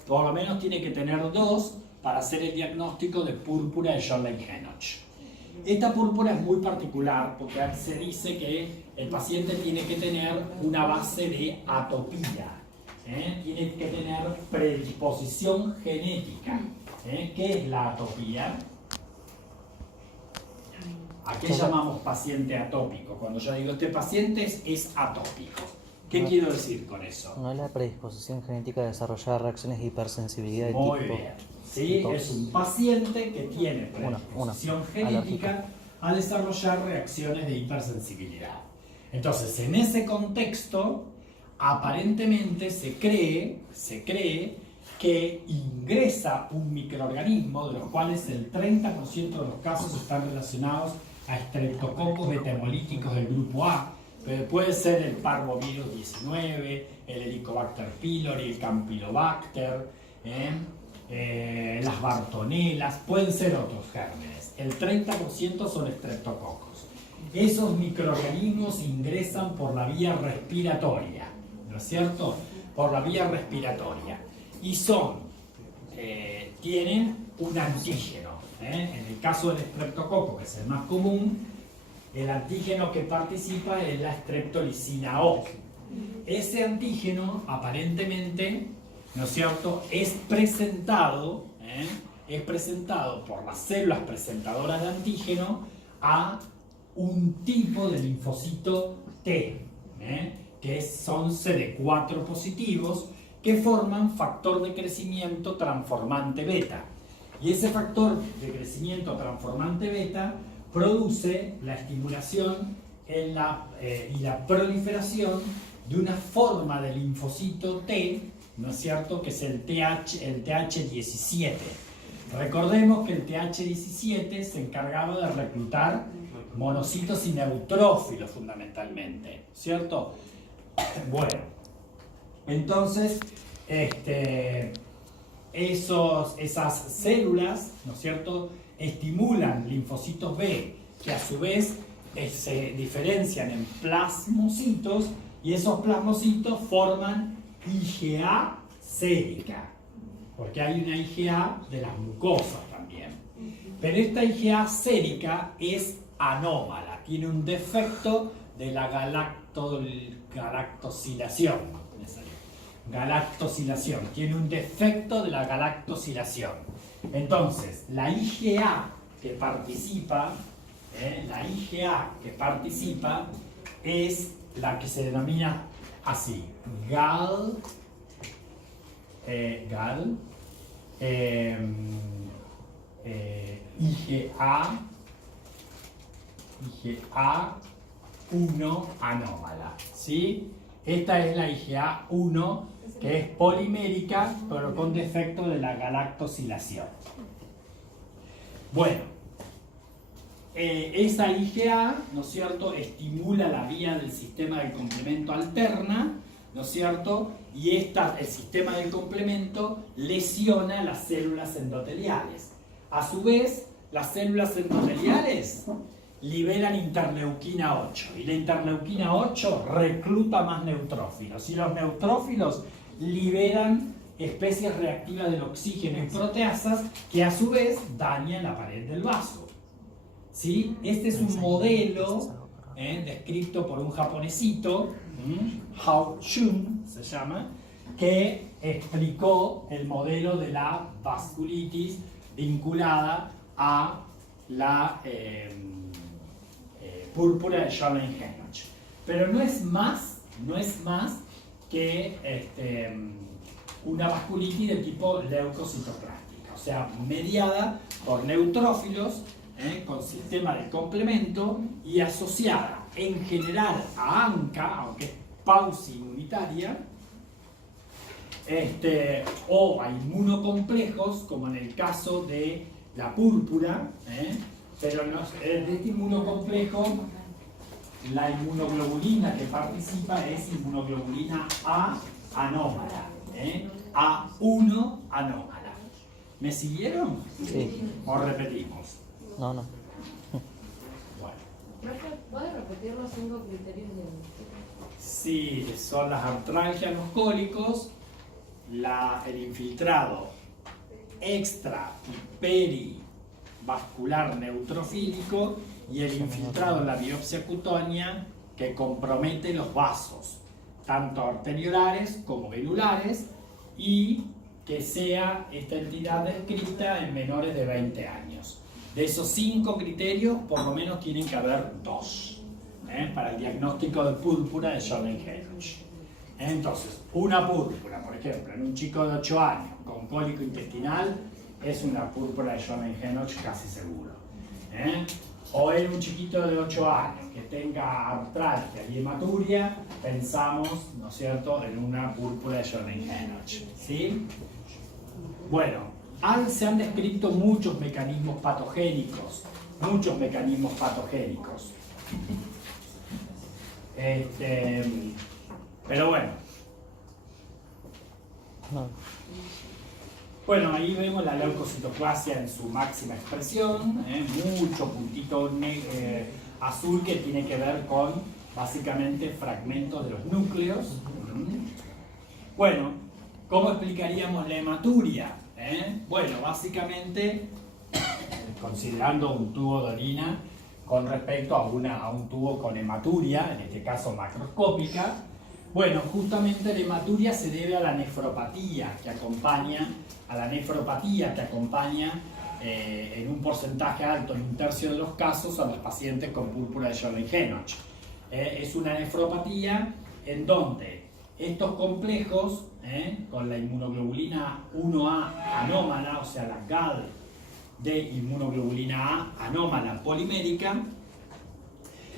por lo menos tiene que tener 2 para hacer el diagnóstico de púrpura de Jordan-Henoch. Esta púrpura es muy particular porque se dice que el paciente tiene que tener una base de atopía. Tiene que tener predisposición genética. ¿Qué es la atopía? ¿A qué llamamos paciente atópico? Cuando yo digo este paciente es atópico. ¿Qué quiero decir con eso? No es la predisposición genética de desarrollar reacciones de hipersensibilidad de Muy tipo. bien. ¿Sí? Es un paciente que tiene predisposición genética a desarrollar reacciones de hipersensibilidad. Entonces, en ese contexto, aparentemente se cree que ingresa un microorganismo, de los cuales el 30% de los casos están relacionados a estreptococos beta-hemolíticos del grupo A, pero puede ser el parvovirus 19, el Helicobacter pylori, el Campylobacter, las bartonelas, pueden ser otros gérmenes. El 30% son estreptococos. Esos microorganismos ingresan por la vía respiratoria, ¿no es cierto? Por la vía respiratoria. Y tienen un antígeno. En el caso del estreptococo, que es el más común, el antígeno que participa es la streptolicina O. Ese antígeno, aparentemente, ¿no es cierto?, es presentado por las células presentadoras de antígeno a un tipo de linfocito T, que son CD4 positivos, que forman factor de crecimiento transformante beta. Y ese factor de crecimiento transformante beta produce la estimulación y la proliferación de una forma de linfocito T, ¿no es cierto?, que es el TH17. Recordemos que el TH17 se encargaba de reclutar monocitos y neutrófilos fundamentalmente, ¿cierto? Bueno, entonces esas células, ¿no es cierto?, estimulan linfocitos B, que a su vez se diferencian en plasmocitos, y esos plasmocitos forman IgA sérica, porque hay una IgA de las mucosas también. Pero esta IgA sérica es anómala, tiene un defecto de la galactosilación. Tiene un defecto de la galactosilación. Entonces, la IgA que participa es la que se denomina así, IgA1 anómala, ¿sí? Esta es la IgA1, que es polimérica, pero con defecto de la galactosilación. Bueno, esa IgA, ¿no es cierto?, estimula la vía del sistema del complemento alterna, ¿no es cierto?, y el sistema del complemento lesiona las células endoteliales. A su vez, las células endoteliales liberan interleuquina 8 y la interleuquina 8 recluta más neutrófilos y los neutrófilos liberan especies reactivas del oxígeno y proteasas que a su vez dañan la pared del vaso. ¿Sí? Este es un modelo descrito por un japonesito, Hao Shun se llama, que explicó el modelo de la vasculitis vinculada a la púrpura de Schoenlen-Henoch. Pero no es más que una vasculitis de tipo leucocitoclástica, o sea, mediada por neutrófilos con sistema de complemento y asociada en general a ANCA, aunque es pausa inmunitaria, o a inmunocomplejos, como en el caso de la púrpura, pero no, de este inmunocomplejo, la inmunoglobulina que participa es inmunoglobulina A anómala, A1 anómala. ¿Me siguieron? Sí. ¿O repetimos? No, no. Bueno. Profe, ¿puede repetir los 5 criterios de Sí, son las artralgias, los cólicos, el infiltrado extra y perivascular neutrofílico y el infiltrado en la biopsia cutánea que compromete los vasos, tanto arteriolares como venulares, y que sea esta entidad descrita en menores de 20 años. De esos 5 criterios, por lo menos tienen que haber 2 para el diagnóstico de púrpura de Schoenlen-Henoch. Entonces, una púrpura, por ejemplo, en un chico de 8 años con cólico intestinal, es una púrpura de Schoenlen-Henoch casi seguro. O en un chiquito de 8 años que tenga artralgia y hematuria, pensamos, ¿no es cierto?, en una púrpura de Schoenlen-Henoch. ¿Sí? Bueno, se han descrito muchos mecanismos patogénicos. Pero bueno. No. Bueno, ahí vemos la leucocitoclasia en su máxima expresión, mucho puntito azul que tiene que ver con básicamente fragmentos de los núcleos. Bueno, ¿cómo explicaríamos la hematuria? Bueno, básicamente considerando un tubo de orina con respecto a un tubo con hematuria, en este caso macroscópica. Bueno, justamente la hematuria se debe a la nefropatía que acompaña, en un porcentaje alto, en un tercio de los casos, a los pacientes con púrpura de Schoenlen-Henoch. Es una nefropatía en donde estos complejos, con la inmunoglobulina 1A anómala, o sea, la GAD de inmunoglobulina A anómala polimérica,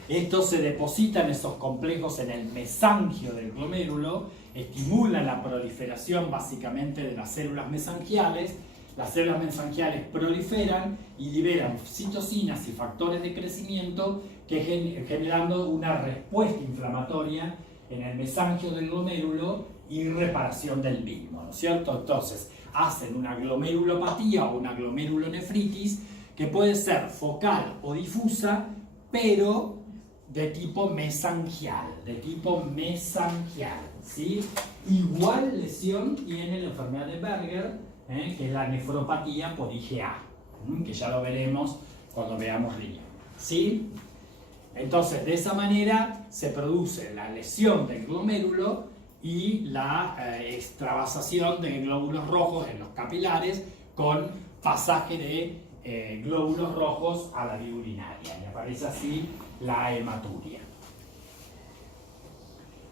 estos se depositan esos complejos en el mesangio del glomérulo, estimulan la proliferación básicamente de las células mesangiales. Las células mesangiales proliferan y liberan citocinas y factores de crecimiento que generando una respuesta inflamatoria en el mesangio del glomérulo y reparación del mismo, ¿no es cierto? Entonces hacen una glomerulopatía o una glomerulonefritis que puede ser focal o difusa, pero de tipo mesangial, ¿sí? Igual lesión tiene la enfermedad de Berger, que es la nefropatía por IgA, que ya lo veremos cuando veamos riñón, ¿sí? Entonces, de esa manera se produce la lesión del glomérulo y la extravasación de glóbulos rojos en los capilares con pasaje de glóbulos rojos a la vía urinaria, y aparece así la hematuria.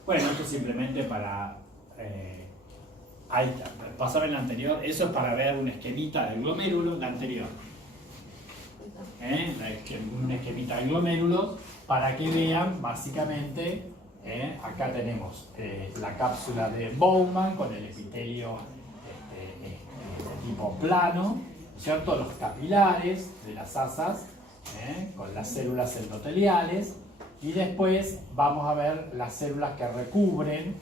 Bueno, esto simplemente para pasar en la anterior, eso es para ver un esquemita del glomérulo, la anterior. Un esquemita del glomérulo para que vean básicamente, acá tenemos la cápsula de Bowman con el epitelio de tipo plano, ¿cierto? Los capilares de las asas, con las células endoteliales, y después vamos a ver las células que recubren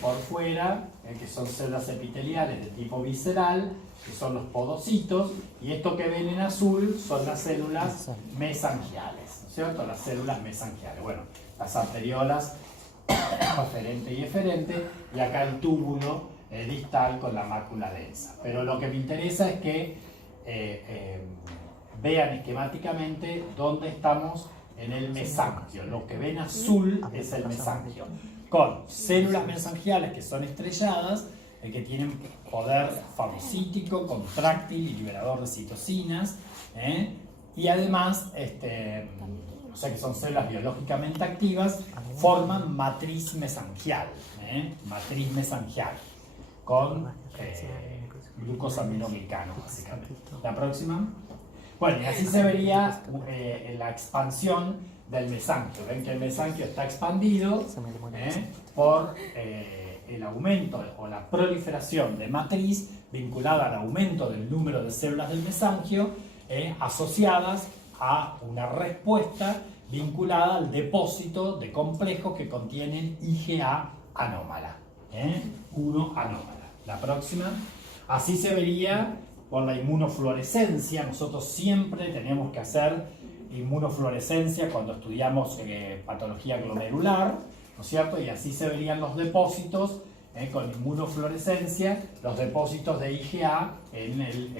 por fuera, que son células epiteliales de tipo visceral, que son los podocitos, y esto que ven en azul son las células mesangiales, ¿no es cierto? Las células mesangiales. Bueno, las arteriolas aferente y eferente, y acá el túbulo distal con la mácula densa. Pero lo que me interesa es que vean esquemáticamente dónde estamos en el mesangio. Lo que ven azul es el mesangio, con células mesangiales que son estrelladas, que tienen poder fagocítico, contráctil y liberador de citocinas, y además, o sea que son células biológicamente activas, forman matriz mesangial, con glucosaminoglicano, básicamente. La próxima. Bueno, y así se vería la expansión del mesangio. Ven que el mesangio está expandido por el aumento o la proliferación de matriz vinculada al aumento del número de células del mesangio, asociadas a una respuesta vinculada al depósito de complejos que contienen IgA anómala. 1 anómala. La próxima. Así se vería por la inmunofluorescencia. Nosotros siempre tenemos que hacer inmunofluorescencia cuando estudiamos patología glomerular, ¿no es cierto? Y así se verían los depósitos con inmunofluorescencia, los depósitos de IgA en el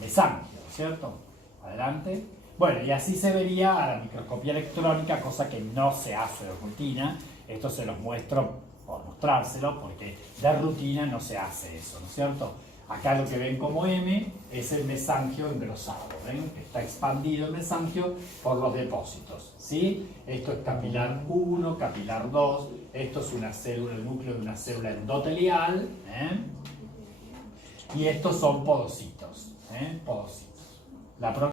mesangio, ¿no es cierto? Adelante. Bueno, y así se vería a la microscopía electrónica, cosa que no se hace de rutina. Esto se los muestro por mostrárselo, porque de rutina no se hace eso, ¿no es cierto? Acá lo que ven como M es el mesangio engrosado, ¿ven? Está expandido el mesangio por los depósitos, ¿sí? Esto es capilar 1, capilar 2, esto es una célula, el núcleo de una célula endotelial, y estos son podocitos, podocitos. La